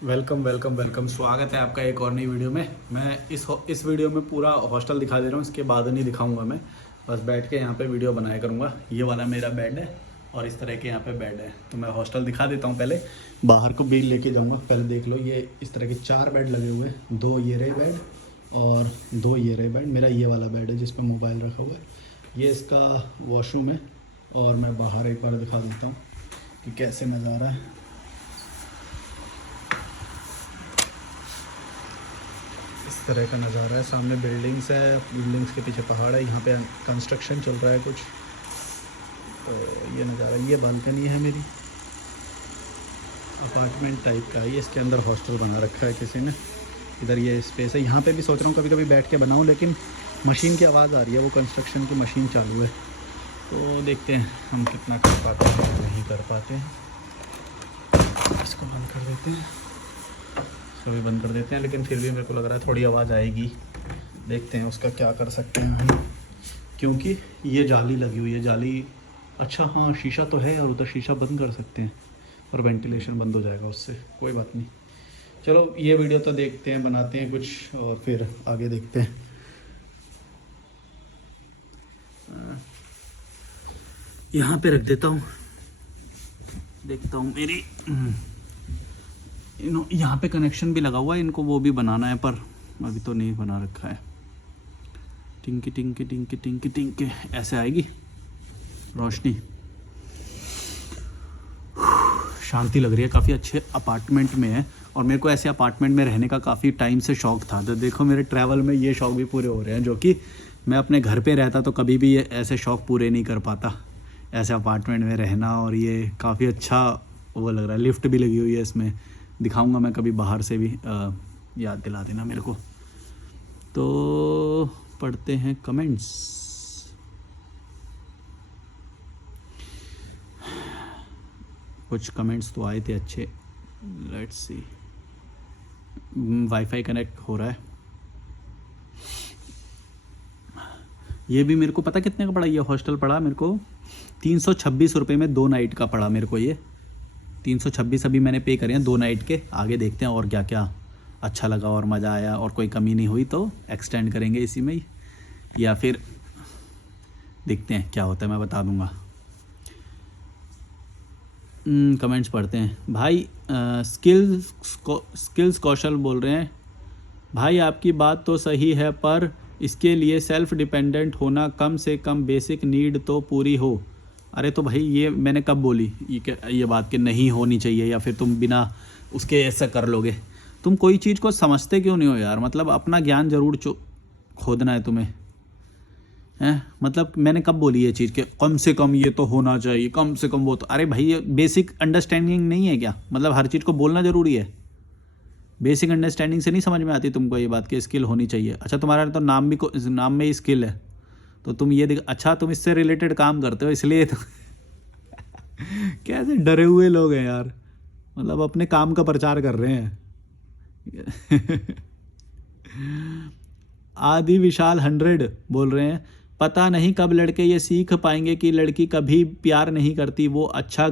Welcome welcome welcome. स्वागत है आपका एक और नई वीडियो में। मैं इस वीडियो में पूरा हॉस्टल दिखा दे रहा हूँ, इसके बाद नहीं दिखाऊंगा। मैं बस बैठ के यहाँ पे वीडियो बनाया करूँगा। ये वाला मेरा बेड है और इस तरह के यहाँ पे बेड है। तो मैं हॉस्टल दिखा देता हूँ। पहले बाहर को भी लेके जाऊँगा। पहले देख लो, ये इस तरह के 4 बेड लगे हुए हैं। 2 ये रहे बेड और 2 ये रहे बेड। मेरा ये वाला बेड है जिस पर मोबाइल रखा हुआ है। ये इसका वॉशरूम है। और मैं बाहर एक बार दिखा देता हूँ कि कैसे नज़ारा है। इस तरह का नज़ारा है। सामने बिल्डिंग्स है, बिल्डिंग्स के पीछे पहाड़ है। यहाँ पे कंस्ट्रक्शन चल रहा है कुछ। तो ये नज़ारा, ये बालकनी है मेरी। अपार्टमेंट टाइप का है ये। इसके अंदर हॉस्टल बना रखा है किसी ने। इधर ये स्पेस है। यहाँ पे भी सोच रहा हूँ कभी कभी बैठ के बनाऊँ, लेकिन मशीन की आवाज़ आ रही है। वो कंस्ट्रक्शन की मशीन चालू है। तो देखते हैं हम कितना कर पाते हैं, नहीं कर पाते हैं। इसको बंद कर देते हैं, इसको भी बंद कर देते हैं। लेकिन फिर भी मेरे को लग रहा है थोड़ी आवाज़ आएगी। देखते हैं उसका क्या कर सकते हैं हम, क्योंकि ये जाली लगी हुई है। जाली, अच्छा हाँ, शीशा तो है और उधर शीशा बंद कर सकते हैं और वेंटिलेशन बंद हो जाएगा उससे। कोई बात नहीं, चलो ये वीडियो तो देखते हैं, बनाते हैं कुछ और फिर आगे देखते हैं। यहाँ पे रख देता हूँ, देखता हूँ मेरी यहाँ पे कनेक्शन भी लगा हुआ है। इनको वो भी बनाना है पर अभी तो नहीं बना रखा है। टिंकी टिंकी टिंकी टिंकी टिंकी ऐसे आएगी रोशनी। शांति लग रही है। काफ़ी अच्छे अपार्टमेंट में है और मेरे को ऐसे अपार्टमेंट में रहने का काफ़ी टाइम से शौक़ था। तो देखो मेरे ट्रैवल में ये शौक़ भी पूरे हो रहे हैं, जो कि मैं अपने घर पे रहता तो कभी भी ये ऐसे शौक़ पूरे नहीं कर पाता, ऐसे अपार्टमेंट में रहना। और ये काफ़ी अच्छा वो लग रहा है। लिफ्ट भी लगी हुई है इसमें, दिखाऊंगा मैं कभी बाहर से भी। याद दिला देना मेरे को। तो पढ़ते हैं कमेंट्स। कुछ कमेंट्स तो आए थे अच्छे। Let's see. वाईफाई कनेक्ट हो रहा है। ये भी मेरे को पता कितने का पड़ा। ये हॉस्टल पड़ा मेरे को 326 रुपये में 2 नाइट का पड़ा मेरे को। ये 326 अभी मैंने पे करे हैं 2 नाइट के। आगे देखते हैं और क्या क्या अच्छा लगा और मज़ा आया और कोई कमी नहीं हुई तो एक्सटेंड करेंगे इसी में ही, या फिर देखते हैं क्या होता है, मैं बता दूंगा। कमेंट्स पढ़ते हैं भाई। स्किल्स कौशल बोल रहे हैं, भाई आपकी बात तो सही है पर इसके लिए सेल्फ डिपेंडेंट होना, कम से कम बेसिक नीड तो पूरी हो। अरे तो भाई ये मैंने कब बोली ये बात कि नहीं होनी चाहिए या फिर तुम बिना उसके ऐसा कर लोगे। तुम कोई चीज़ को समझते क्यों नहीं हो यार। मतलब अपना ज्ञान ज़रूर खोदना है तुम्हें, हैं। मतलब मैंने कब बोली ये चीज़ कि कम से कम ये तो होना चाहिए, कम से कम वो तो। अरे भाई ये बेसिक अंडरस्टैंडिंग नहीं है क्या। मतलब हर चीज़ को बोलना ज़रूरी है। बेसिक अंडरस्टैंडिंग से नहीं समझ में आती तुमको ये बात कि स्किल होनी चाहिए। अच्छा तुम्हारा तो नाम में ही स्किल है, तो तुम ये अच्छा तुम इससे रिलेटेड काम करते हो इसलिए तो कैसे डरे हुए लोग हैं यार। मतलब अपने काम का प्रचार कर रहे हैं। आदि विशाल 100 बोल रहे हैं, पता नहीं कब लड़के ये सीख पाएंगे कि लड़की कभी प्यार नहीं करती, वो अच्छा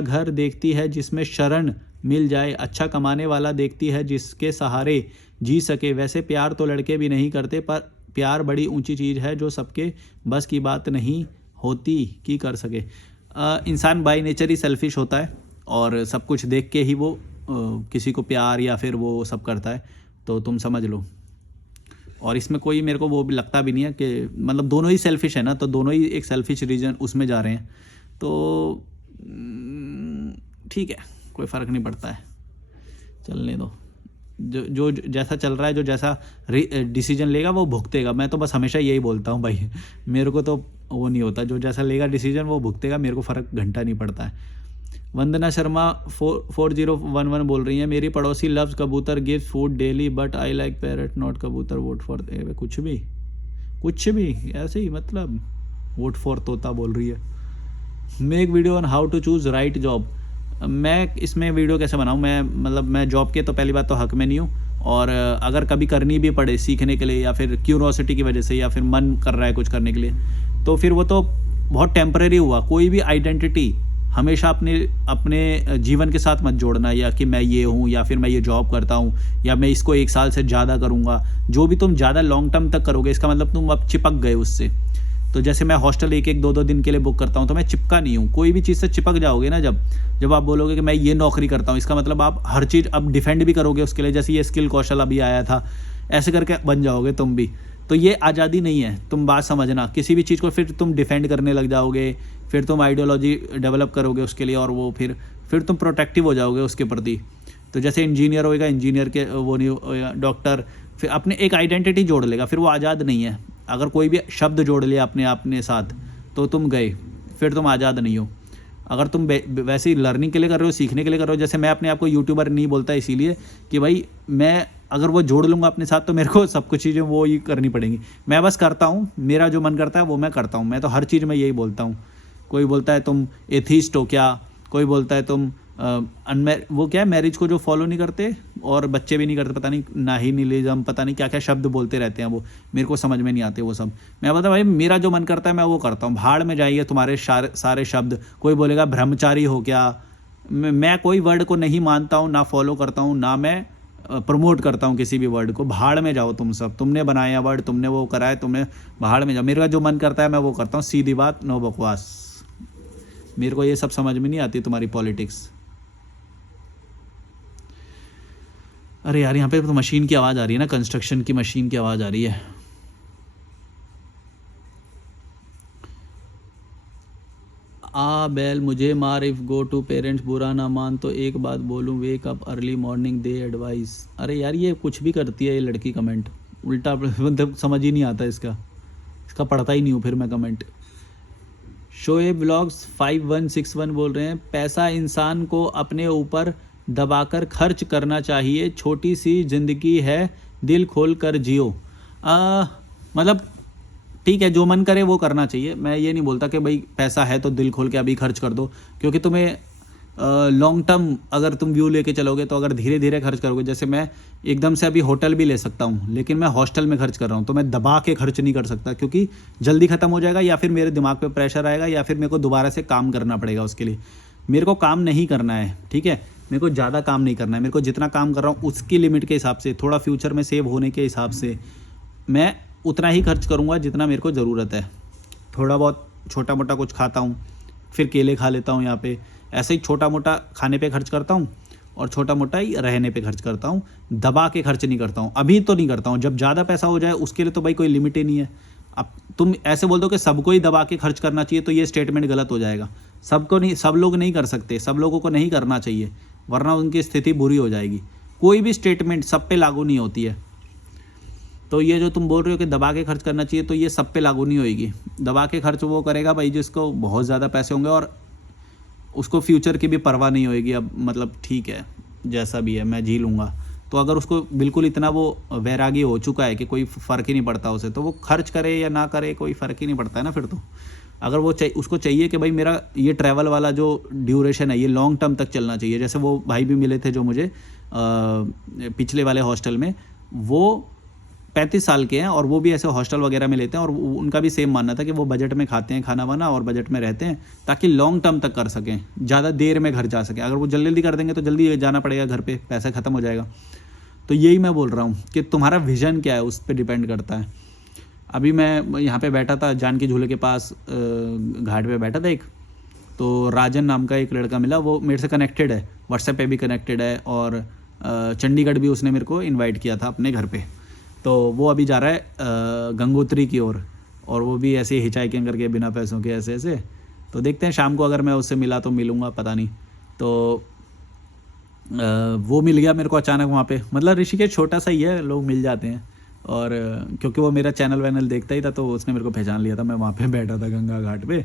घर देखती है जिसमें शरण मिल जाए, अच्छा कमाने वाला देखती है जिसके सहारे जी सके। वैसे प्यार तो लड़के भी नहीं करते, पर प्यार बड़ी ऊंची चीज़ है जो सबके बस की बात नहीं होती कि कर सके। इंसान बाय नेचर ही सेल्फिश होता है और सब कुछ देख के ही वो किसी को प्यार या फिर वो सब करता है। तो तुम समझ लो। और इसमें कोई मेरे को वो भी लगता भी नहीं है कि मतलब दोनों ही सेल्फिश है ना, तो दोनों ही एक सेल्फिश रीजन उसमें जा रहे हैं। तो ठीक है, कोई फ़र्क नहीं पड़ता है, चलने दो। जो जैसा चल रहा है, जो जैसा डिसीजन लेगा वो भुगतेगा। मैं तो बस हमेशा यही बोलता हूँ भाई, मेरे को तो वो नहीं होता। जो जैसा लेगा डिसीजन वो भुगतेगा, मेरे को फ़र्क घंटा नहीं पड़ता है। वंदना शर्मा 4011 बोल रही हैं, मेरी पड़ोसी लव्स कबूतर, gives food daily but I like parrot not कबूतर, वोट फॉर। कुछ भी ऐसे ही, मतलब वोट फॉर तोता बोल रही है। Make video on how to choose right job. मैं इसमें वीडियो कैसे बनाऊँ। मैं जॉब के तो पहली बात तो हक में नहीं हूँ, और अगर कभी करनी भी पड़े सीखने के लिए या फिर क्यूरोसिटी की वजह से या फिर मन कर रहा है कुछ करने के लिए, तो फिर वो तो बहुत टेम्परेरी हुआ। कोई भी आइडेंटिटी हमेशा अपने अपने जीवन के साथ मत जोड़ना, या कि मैं ये हूँ या फिर मैं ये जॉब करता हूँ या मैं इसको 1 साल से ज़्यादा करूँगा। जो भी तुम ज़्यादा लॉन्ग टर्म तक करोगे इसका मतलब तुम अब चिपक गए उससे। तो जैसे मैं हॉस्टल 1-1, 2-2 दिन के लिए बुक करता हूँ तो मैं चिपका नहीं हूँ। कोई भी चीज़ से चिपक जाओगे ना जब आप बोलोगे कि मैं ये नौकरी करता हूँ, इसका मतलब आप हर चीज़ अब डिफेंड भी करोगे उसके लिए। जैसे ये स्किल कौशल अभी आया था, ऐसे करके बन जाओगे तुम भी। तो ये आज़ादी नहीं है, तुम बात समझना। किसी भी चीज़ को फिर तुम डिफेंड करने लग जाओगे, फिर तुम आइडियोलॉजी डेवलप करोगे उसके लिए, और वो फिर तुम प्रोटेक्टिव हो जाओगे उसके प्रति। तो जैसे इंजीनियर होएगा, इंजीनियर के वो नहीं होएगा, डॉक्टर फिर अपने एक आइडेंटिटी जोड़ लेगा, फिर वो आज़ाद नहीं है। अगर कोई भी शब्द जोड़ लिया अपने साथ तो तुम गए, फिर तुम आज़ाद नहीं हो। अगर तुम वैसे ही लर्निंग के लिए कर रहे हो, सीखने के लिए कर रहे हो, जैसे मैं अपने आप को यूट्यूबर नहीं बोलता इसीलिए कि भाई मैं अगर वो जोड़ लूँगा अपने साथ तो मेरे को सब कुछ चीज़ें वो ही करनी पड़ेंगी। मैं बस करता हूँ, मेरा जो मन करता है वो मैं करता हूँ। मैं तो हर चीज़ में यही बोलता हूँ। कोई बोलता है तुम एथीस्ट हो क्या, कोई बोलता है तुम वो क्या है, मैरिज को जो फॉलो नहीं करते और बच्चे भी नहीं करते, पता नहीं नाहिनिलिज्म, पता नहीं क्या क्या शब्द बोलते रहते हैं वो, मेरे को समझ में नहीं आते वो सब। मैं बोलता भाई मेरा जो मन करता है मैं वो करता हूँ, भाड़ में जाइए तुम्हारे सारे शब्द। कोई बोलेगा ब्रह्मचारी हो क्या, मैं कोई वर्ड को नहीं मानता हूँ, ना फॉलो करता हूँ, ना मैं प्रमोट करता हूँ किसी भी वर्ड को। भाड़ में जाओ तुम सब, तुमने बनाया वर्ड, तुमने वो कराया, तुमने भाड़ में जाओ। मेरा जो मन करता है मैं वो करता हूँ, सीधी बात, नो बकवास। मेरे को ये सब समझ में नहीं आती तुम्हारी पॉलिटिक्स। अरे यार यहाँ पे तो मशीन की आवाज़ आ रही है ना, कंस्ट्रक्शन की मशीन की आवाज़ आ रही है। बेल मुझे मार, इफ़ गो टू पेरेंट्स बुरा ना मान तो एक बात बोलूँ, वेक अप अर्ली मॉर्निंग दे एडवाइस। अरे यार ये कुछ भी करती है ये लड़की कमेंट, उल्टा मतलब समझ ही नहीं आता इसका पढ़ता ही नहीं हूँ फिर मैं कमेंट। शोएब व्लॉग्स 5161 बोल रहे हैं, पैसा इंसान को अपने ऊपर दबाकर खर्च करना चाहिए, छोटी सी ज़िंदगी है, दिल खोल कर जियो। मतलब ठीक है, जो मन करे वो करना चाहिए। मैं ये नहीं बोलता कि भाई पैसा है तो दिल खोल के अभी खर्च कर दो, क्योंकि तुम्हें लॉन्ग टर्म अगर तुम व्यू लेके चलोगे तो अगर धीरे धीरे खर्च करोगे, जैसे मैं एकदम से अभी होटल भी ले सकता हूँ लेकिन मैं हॉस्टल में खर्च कर रहा हूँ, तो मैं दबा के खर्च नहीं कर सकता क्योंकि जल्दी ख़त्म हो जाएगा, या फिर मेरे दिमाग पे प्रेशर आएगा, या फिर मेरे को दोबारा से काम करना पड़ेगा उसके लिए। मेरे को काम नहीं करना है, ठीक है, मेरे को ज़्यादा काम नहीं करना है। मेरे को जितना काम कर रहा हूँ उसकी लिमिट के हिसाब से, थोड़ा फ्यूचर में सेव होने के हिसाब से मैं उतना ही खर्च करूँगा जितना मेरे को ज़रूरत है। थोड़ा बहुत छोटा मोटा कुछ खाता हूँ, फिर केले खा लेता हूँ यहाँ पे, ऐसे ही छोटा मोटा खाने पे खर्च करता हूँ और छोटा मोटा ही रहने पे खर्च करता हूँ। दबा के खर्च नहीं करता हूँ, अभी तो नहीं करता हूँ। जब ज़्यादा पैसा हो जाए उसके लिए तो भाई कोई लिमिट ही नहीं है। अब तुम ऐसे बोल दो कि सबको ही दबा के खर्च करना चाहिए तो ये स्टेटमेंट गलत हो जाएगा। सबको नहीं, सब लोग नहीं कर सकते, सब लोगों को नहीं करना चाहिए, वरना उनकी स्थिति बुरी हो जाएगी। कोई भी स्टेटमेंट सब पे लागू नहीं होती है। तो ये जो तुम बोल रहे हो कि दबा के खर्च करना चाहिए, तो ये सब पे लागू नहीं होएगी। दबा के खर्च वो करेगा भाई जिसको बहुत ज़्यादा पैसे होंगे और उसको फ्यूचर की भी परवाह नहीं होएगी। अब मतलब ठीक है, जैसा भी है मैं जी लूँगा। तो अगर उसको बिल्कुल इतना वो वैरागी हो चुका है कि कोई फ़र्क ही नहीं पड़ता उसे, तो वो खर्च करे या ना करे कोई फ़र्क ही नहीं पड़ता है ना फिर तो। अगर वो उसको चाहिए कि भाई मेरा ये ट्रैवल वाला जो ड्यूरेशन है ये लॉन्ग टर्म तक चलना चाहिए। जैसे वो भाई भी मिले थे जो मुझे पिछले वाले हॉस्टल में, वो 35 साल के हैं और वो भी ऐसे हॉस्टल वगैरह में लेते हैं, और उनका भी सेम मानना था कि वो बजट में खाते हैं खाना वाना और बजट में रहते हैं ताकि लॉन्ग टर्म तक कर सकें, ज़्यादा देर में घर जा सकें। अगर वो जल्दी जल्दी कर देंगे तो जल्दी जाना पड़ेगा घर पे, पैसा ख़त्म हो जाएगा। तो यही मैं बोल रहा हूँ कि तुम्हारा विज़न क्या है उस पर डिपेंड करता है। अभी मैं यहाँ पे बैठा था जानकी झूले के पास, घाट पे बैठा था एक, तो राजन नाम का एक लड़का मिला, वो मेरे से कनेक्टेड है, व्हाट्सएप पे भी कनेक्टेड है, और चंडीगढ़ भी उसने मेरे को इनवाइट किया था अपने घर पे। तो वो अभी जा रहा है गंगोत्री की ओर, और वो भी ऐसे हिचाइकिंग करके बिना पैसों के ऐसे ऐसे। तो देखते हैं शाम को अगर मैं उससे मिला तो मिलूँगा, पता नहीं। तो वो मिल गया मेरे को अचानक वहाँ पे। मतलब ऋषिकेश छोटा सा ही है, लोग मिल जाते हैं, और क्योंकि वो मेरा चैनल वैनल देखता ही था तो उसने मेरे को पहचान लिया था। मैं वहाँ पे बैठा था, गंगा घाट पे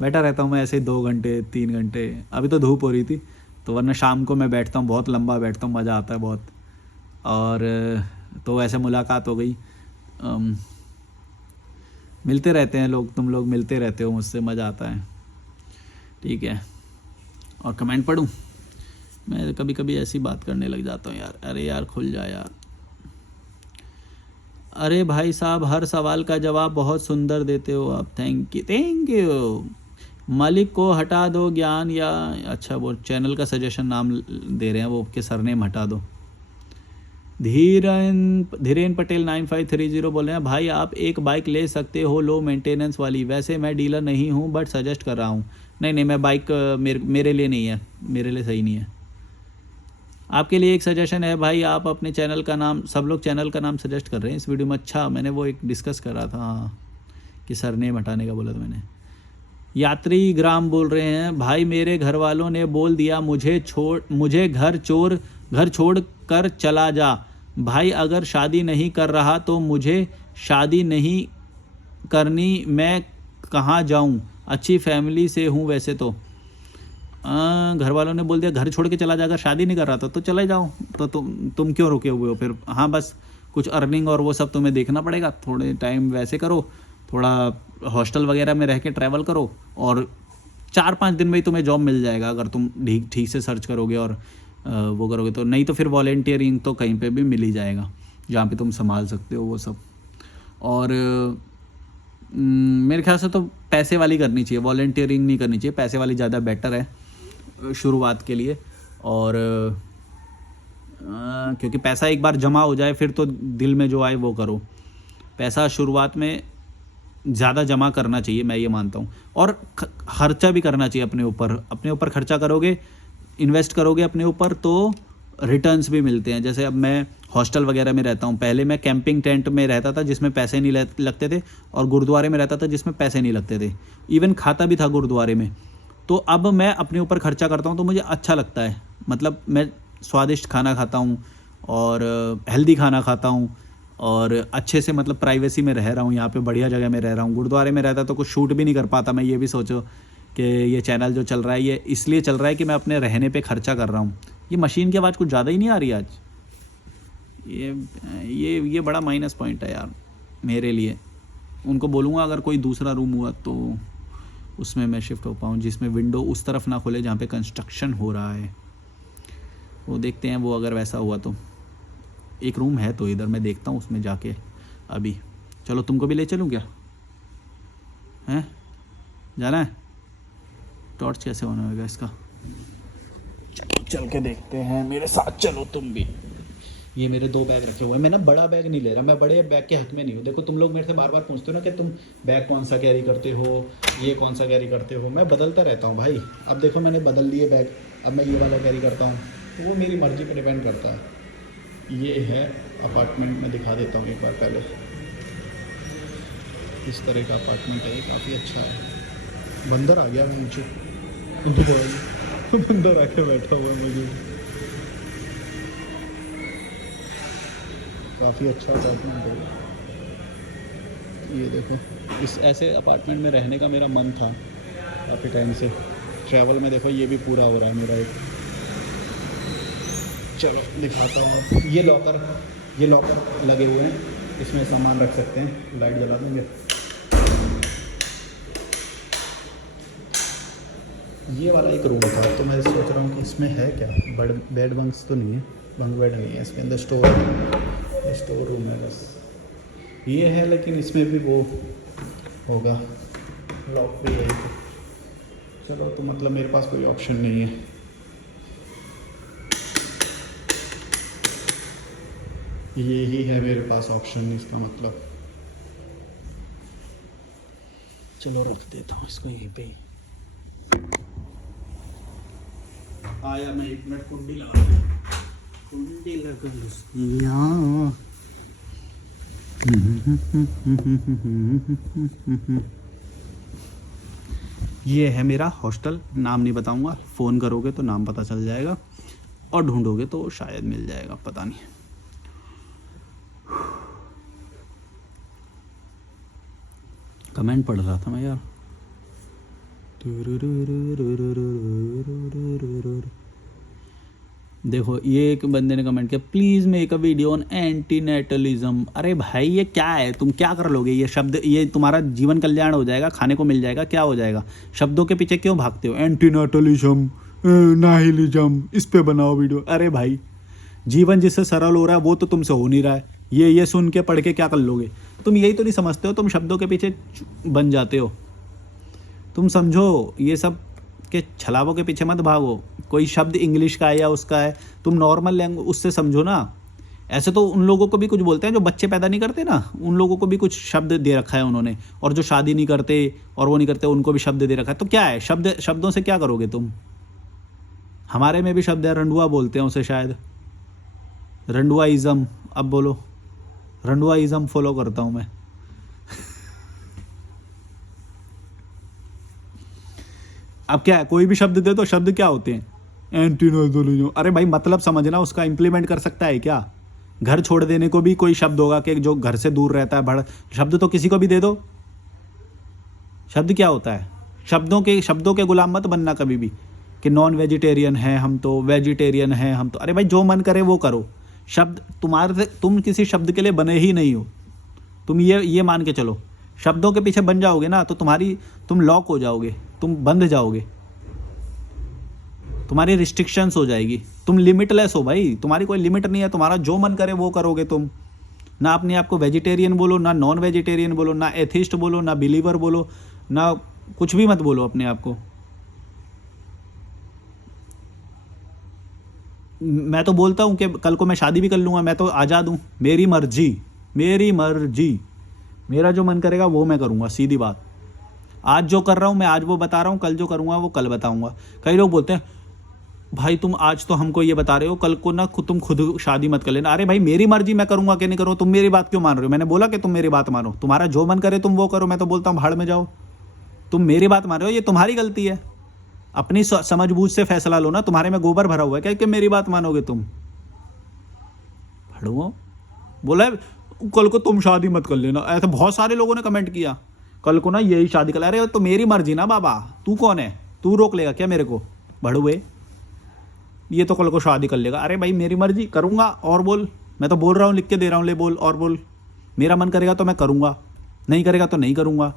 बैठा रहता हूँ मैं ऐसे 2 घंटे 3 घंटे। अभी तो धूप हो रही थी, तो वरना शाम को मैं बैठता हूँ, बहुत लंबा बैठता हूँ, मज़ा आता है बहुत। और तो ऐसे मुलाकात हो गई। मिलते रहते हैं लोग, तुम लोग मिलते रहते हो मुझसे, मज़ा आता है, ठीक है। और कमेंट पढ़ूँ मैं, कभी कभी ऐसी बात करने लग जाता हूँ यार। अरे यार खुल जा यार। अरे भाई साहब हर सवाल का जवाब बहुत सुंदर देते हो आप, थैंक यू। मालिक को हटा दो ज्ञान या अच्छा वो चैनल का सजेशन नाम दे रहे हैं, वो के सरनेम हटा दो। धीरेन पटेल 9530 बोल रहे हैं भाई आप एक बाइक ले सकते हो लो मेंटेनेंस वाली, वैसे मैं डीलर नहीं हूँ बट सजेस्ट कर रहा हूँ। नहीं मैं बाइक मेरे लिए नहीं है, मेरे लिए सही नहीं है। आपके लिए एक सजेशन है भाई, आप अपने चैनल का नाम, सब लोग चैनल का नाम सजेस्ट कर रहे हैं इस वीडियो में। अच्छा मैंने वो एक डिस्कस कर रहा था, हाँ कि सरनेम हटाने का बोला था मैंने। यात्री ग्राम बोल रहे हैं भाई मेरे घर वालों ने बोल दिया मुझे घर छोड़ कर चला जा भाई, अगर शादी नहीं कर रहा तो मुझे शादी नहीं करनी, मैं कहाँ जाऊँ, अच्छी फैमिली से हूँ वैसे तो। घर वालों ने बोल दिया घर छोड़ के चला जा, अगर शादी नहीं कर रहा था तो चले जाओ, तो तुम क्यों रुके हुए हो फिर। हाँ बस कुछ अर्निंग और वो सब तुम्हें देखना पड़ेगा, थोड़े टाइम वैसे करो, थोड़ा हॉस्टल वगैरह में रह के ट्रैवल करो और 4-5 दिन में ही तुम्हें जॉब मिल जाएगा अगर तुम ठीक से सर्च करोगे और वो करोगे तो। नहीं तो फिर वॉलेंटियरिंग तो कहीं पे भी मिल ही जाएगा जहाँ पे तुम संभाल सकते हो वो सब। और मेरे ख्याल से तो पैसे वाली करनी चाहिए, वॉलेंटियरिंग नहीं करनी चाहिए, पैसे वाली ज़्यादा बेटर है शुरुआत के लिए। और क्योंकि पैसा एक बार जमा हो जाए फिर तो दिल में जो आए वो करो। पैसा शुरुआत में ज़्यादा जमा करना चाहिए, मैं ये मानता हूँ। और खर्चा भी करना चाहिए अपने ऊपर खर्चा करोगे, इन्वेस्ट करोगे अपने ऊपर तो रिटर्न्स भी मिलते हैं। जैसे अब मैं हॉस्टल वगैरह में रहता हूँ, पहले मैं कैंपिंग टेंट में रहता था जिसमें पैसे नहीं लगते थे, और गुरुद्वारे में रहता था जिसमें पैसे नहीं लगते थे, इवन खाता भी था गुरुद्वारे में। तो अब मैं अपने ऊपर खर्चा करता हूँ तो मुझे अच्छा लगता है, मतलब मैं स्वादिष्ट खाना खाता हूँ और हेल्दी खाना खाता हूँ और अच्छे से मतलब प्राइवेसी में रह रहा हूँ, यहाँ पे बढ़िया जगह में रह रहा हूँ। गुरुद्वारे में रहता तो कुछ शूट भी नहीं कर पाता मैं। ये भी सोचो कि ये चैनल जो चल रहा है ये इसलिए चल रहा है कि मैं अपने रहने पे खर्चा कर रहा हूँ। ये मशीन की आवाज़ कुछ ज़्यादा ही नहीं आ रही आज, ये बड़ा माइनस पॉइंट है यार मेरे लिए। उनको बोलूँगा अगर कोई दूसरा रूम हुआ तो उसमें मैं शिफ्ट हो पाऊँ जिसमें विंडो उस तरफ ना खुले जहाँ पे कंस्ट्रक्शन हो रहा है। वो देखते हैं, वो अगर वैसा हुआ तो एक रूम है तो इधर मैं देखता हूँ उसमें जाके अभी। चलो तुमको भी ले चलूँ क्या, हैं जाना है? टॉर्च कैसे होना होगा इसका, चल के देखते हैं, मेरे साथ चलो तुम भी। ये मेरे 2 बैग रखे हुए हैं, मैं ना बड़ा बैग नहीं ले रहा, मैं बड़े बैग के हक में नहीं हूँ। देखो तुम लोग मेरे से बार बार पूछते हो ना कि तुम बैग कौन सा कैरी करते हो, ये कौन सा कैरी करते हो। मैं बदलता रहता हूँ भाई। अब देखो मैंने बदल लिए बैग, अब मैं ये वाला कैरी करता हूँ, तो वो मेरी मर्ज़ी पर डिपेंड करता है। ये है अपार्टमेंट, में दिखा देता हूँ एक बार पहले। इस तरह का अपार्टमेंट है, ये काफ़ी अच्छा है। बंदर आ गया मुझे, बंदर आके बैठा हुआ है मुझे। काफ़ी अच्छा अपार्टमेंट है ये। देखो इस ऐसे अपार्टमेंट में रहने का मेरा मन था काफ़ी टाइम से। ट्रैवल में देखो ये भी पूरा हो रहा है मेरा एक। चलो दिखाता हूँ। ये लॉकर लगे हुए हैं, इसमें सामान रख सकते हैं। लाइट जला देंगे। ये वाला एक रूम था तो मैं सोच रहा हूँ कि इसमें है क्या, बेड बंक्स तो नहीं है, बंक बेड नहीं है इसके अंदर। स्टोर रूम है बस ये है, लेकिन इसमें भी वो होगा, लॉक भी है। चलो तो मतलब मेरे पास कोई ऑप्शन नहीं है। ये ही है मेरे पास ऑप्शन, इसका मतलब। चलो रख देता हूँ इसको यहीं पे। आया मैं 1 मिनट कुंडी लगा ये है मेरा हॉस्टल, नाम नहीं बताऊंगा, फ़ोन करोगे तो नाम पता चल जाएगा और ढूंढोगे तो शायद मिल जाएगा, पता नहीं। कमेंट पढ़ रहा था मैं यार। देखो ये एक बंदे ने कमेंट किया, please make a video on antinatalism. अरे भाई ये क्या है, तुम क्या कर लोगे? ये शब्द, ये तुम्हारा जीवन कल्याण हो जाएगा, खाने को मिल जाएगा, क्या हो जाएगा? शब्दों के पीछे क्यों भागते हो? एंटीनेटलिज्म, नाहिलिज्म, इस पे बनाओ वीडियो। अरे भाई जीवन जिससे सरल हो रहा है वो तो तुमसे हो नहीं रहा है। ये सुन के पढ़ के क्या कर लोगे? तुम यही तो नहीं समझते हो, तुम शब्दों के पीछे बन जाते हो। तुम समझो, ये सब के छलावों के पीछे मत भागो। कोई शब्द इंग्लिश का है या उसका है, तुम नॉर्मल लैंग्वेज उससे समझो ना। ऐसे तो उन लोगों को भी कुछ बोलते हैं जो बच्चे पैदा नहीं करते ना, उन लोगों को भी कुछ शब्द दे रखा है उन्होंने, और जो शादी नहीं करते और वो नहीं करते उनको भी शब्द दे रखा है। तो क्या है, शब्दों से क्या करोगे तुम? हमारे में भी शब्द है, रंडुआ बोलते हैं उसे शायद, रंडुआइज़म। अब बोलो, रंडुआइज़म फॉलो करता हूँ मैं। अब क्या है, कोई भी शब्द दे दो, शब्द क्या होते हैं? एंटीनोजोलिज्म। अरे भाई मतलब समझना, उसका इम्प्लीमेंट कर सकता है क्या? घर छोड़ देने को भी कोई शब्द होगा कि जो घर से दूर रहता है, बड़ा शब्द तो किसी को भी दे दो। शब्द क्या होता है? शब्दों के गुलाम मत बनना कभी भी, कि नॉन वेजिटेरियन है हम तो, वेजिटेरियन है हम तो। अरे भाई जो मन करे वो करो। शब्द तुम्हारे से, तुम किसी शब्द के लिए बने ही नहीं हो। तुम ये मान के चलो, शब्दों के पीछे बन जाओगे ना तो तुम लॉक हो जाओगे, तुम बंध जाओगे, तुम्हारी रिस्ट्रिक्शंस हो जाएगी, तुम लिमिटलेस हो भाई, तुम्हारी कोई लिमिट नहीं है, तुम्हारा जो मन करे वो करोगे तुम। ना अपने आप को वेजिटेरियन बोलो, ना नॉन वेजिटेरियन बोलो, ना एथिस्ट बोलो, ना बिलीवर बोलो, ना कुछ भी मत बोलो अपने आप को। मैं तो बोलता हूँ कि कल को मैं शादी भी कर लूँगा, मैं तो आज़ाद हूँ, मेरी मर्जी, मेरी मर्जी, मेरा जो मन करेगा वो मैं करूँगा, सीधी बात। आज जो कर रहा हूँ मैं आज वो बता रहा हूँ, कल जो करूँगा वो कल बताऊँगा। कई लोग बोलते हैं भाई तुम आज तो हमको ये बता रहे हो, कल को ना तुम खुद शादी मत कर लेना। अरे भाई मेरी मर्जी, मैं करूँगा कि नहीं करूँ, तुम मेरी बात क्यों मान रहे हो? मैंने बोला कि तुम मेरी बात मानो, तुम्हारा जो मन करे तुम वो करो, मैं तो बोलता हूँ भाड़ में जाओ। तुम मेरी बात मान रहे हो, ये तुम्हारी गलती है। अपनी समझ बूझ से फैसला लो ना, तुम्हारे में गोबर भरा हुआ है क्या कि मेरी बात मानोगे तुम? भड़ुओ बोला है, कल को तुम शादी मत कर लेना, ऐसा बहुत सारे लोगों ने कमेंट किया, कल को ना यही शादी कर। अरे तो मेरी मर्जी ना बाबा, तू कौन है, तू रोक लेगा क्या मेरे को? भड़ुए, ये तो कल को शादी कर लेगा। अरे भाई मेरी मर्जी, करूँगा और बोल, मैं तो बोल रहा हूँ, लिख के दे रहा हूँ, ले बोल और बोल। मेरा मन करेगा तो मैं करूँगा, नहीं करेगा तो नहीं करूँगा,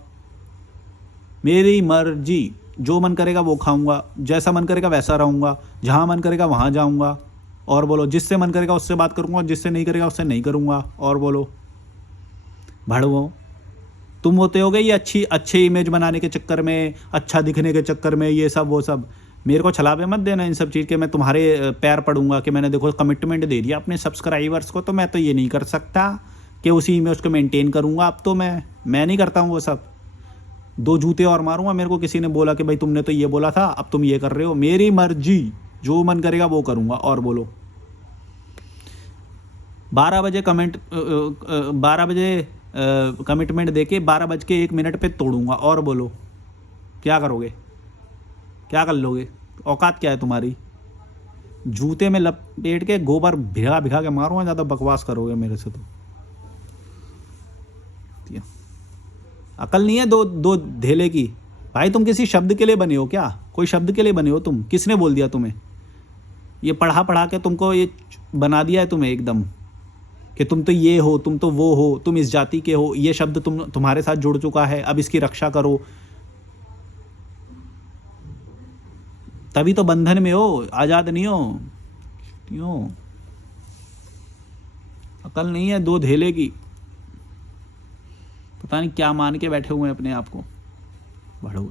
मेरी मर्जी। जो मन करेगा वो खाऊंगा, जैसा मन करेगा वैसा रहूँगा, जहाँ मन करेगा वहाँ जाऊँगा। और बोलो, जिससे मन करेगा उससे बात करूँगा, जिससे नहीं करेगा उससे नहीं करूँगा। और बोलो भड़वो, तुम होते होगे ये अच्छी इमेज बनाने के चक्कर में, अच्छा दिखने के चक्कर में, ये सब वो सब। मेरे को छलावे मत देना इन सब चीज़ के, मैं तुम्हारे पैर पड़ूंगा कि मैंने देखो कमिटमेंट दे दिया अपने सब्सक्राइबर्स को, तो मैं तो ये नहीं कर सकता कि उसी इमेज को मेंटेन करूँगा। अब तो मैं नहीं करता हूँ वो सब। 2 जूते और मारूंगा, मेरे को किसी ने बोला कि भाई तुमने तो ये बोला था, अब तुम ये कर रहे हो। मेरी मर्जी, जो मन करेगा वो करूँगा। और बोलो 12 बजे 12 बजे कमिटमेंट देके 12:01 पे तोड़ूंगा। और बोलो क्या करोगे, क्या कर लोगे? औकात क्या है तुम्हारी? जूते में लपेट के गोबर भिगा भिगा के मारूंगा, ज़्यादा बकवास करोगे मेरे से तो। अकल नहीं है दो धेले की। भाई तुम किसी शब्द के लिए बने हो क्या? कोई शब्द के लिए बने हो तुम? किसने बोल दिया तुम्हें? ये पढ़ा के तुमको ये बना दिया है तुम्हें एकदम, कि तुम तो ये हो, तुम तो वो हो, तुम इस जाति के हो। ये शब्द तुम्हारे साथ जुड़ चुका है, अब इसकी रक्षा करो। तभी तो बंधन में हो, आज़ाद नहीं हो। क्यों? अकल नहीं है 2 धेले की, पता नहीं क्या मान के बैठे हुए हैं अपने आप को। बढ़ो।